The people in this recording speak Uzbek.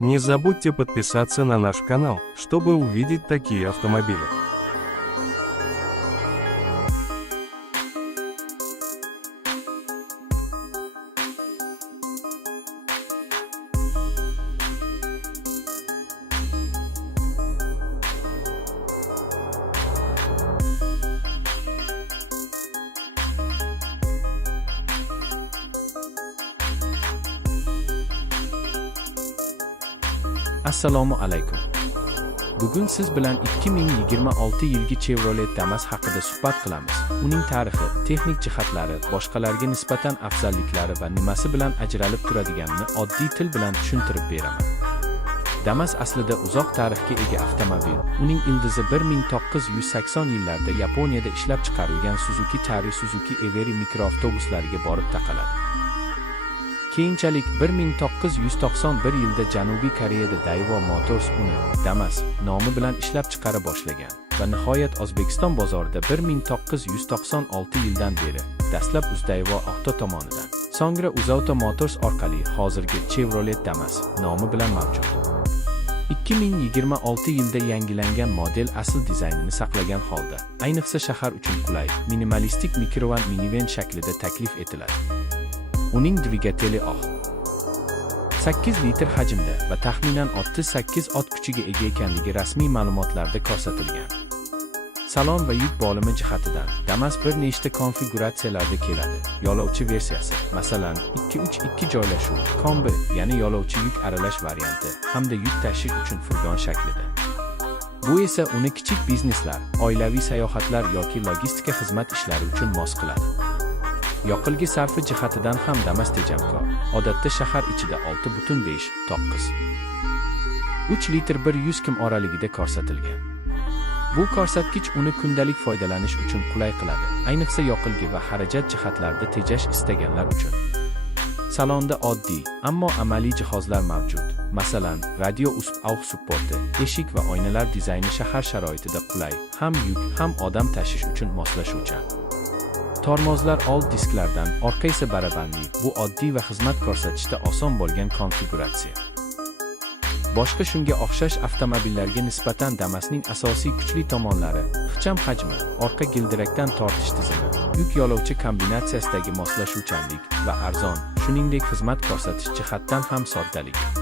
Не забудьте подписаться на наш канал, чтобы увидеть такие автомобили. Assalomu alaykum. Bugun siz bilan 2026 yilgi Chevrolet Damas haqida suhbat qilamiz. Uning tarixi, texnik jihatlari, boshqalarga nisbatan afzalliklari va nimasi bilan ajralib turadiganini oddiy til bilan tushuntirib beraman. Damas aslida uzoq tarixga ega avtomobil. Uning ildizi 1980 yillarda Yaponiyada ishlab chiqarilgan Suzuki Tari Suzuki Every mikroavtobuslariga borib taqaladi. Keyinchalik 1991 yilda Janubiy Koreyada Daewoo Motors uni Damas nomi bilan ishlab chiqara boshlagan va nihoyat O'zbekiston bozorida 1996 yildan beri dastlab Daewoo Auto tomonidan, so'ngra UzAuto Motors orqali hozirgi Chevrolet Damas nomi bilan mavjud. 2026 yilda yangilangan model asl dizaynini saqlagan holda, ayniqsa shahar uchun qulay, minimalistik mikrovan minivan shaklida taklif etiladi. Uning dvigateli 8 litr hajmda va taxminan 68 ot kuchiga ega ekanligi rasmiy ma'lumotlarda ko'rsatilgan. Salon va yuk bo'limi jihatidan Damas bir nechta konfiguratsiyalarda keladi. Yo'lovchi versiyasi, masalan, 2-3-2 joylashuv, kombi, ya'ni yo'lovchi yuk aralash varianti, hamda yuk tashish uchun furgon shaklida. Bu esa uni kichik bizneslar, oilaviy sayohatlar yoki logistika xizmat ishlari uchun mos qiladi. Yoqilgi sarfi jihatidan ham Damas tejamkor. Odatda shahar ichida 6,5-9 3 litr 100 km oraligida ko'rsatilgan. Bu ko'rsatkich uni kundalik foydalanish uchun qulay qiladi, ayniqsa yoqilgi va xarajat jihatlarida tejash istaganlar uchun. Salonda oddiy, ammo amaliy jihozlar mavjud. Masalan, radio AUX supporti, eshik va oynalar dizayni shahar sharoitida qulay, ham yuk, ham odam tashish uchun moslashuvchan. Tormozlar old disklardan, orqa esa barabanli. Bu oddiy va xizmat ko'rsatishda oson bo'lgan konfiguratsiya. Boshqa shunga o'xshash avtomobillarga nisbatan Damasning asosiy kuchli tomonlari: ixcham hajmi, orqa gildirakdan tortish tizimi, yuk yo'lovchi kombinatsiyasidagi moslashuvchanlik va arzon, shuningdek xizmat ko'rsatish jihatdan ham soddaligi.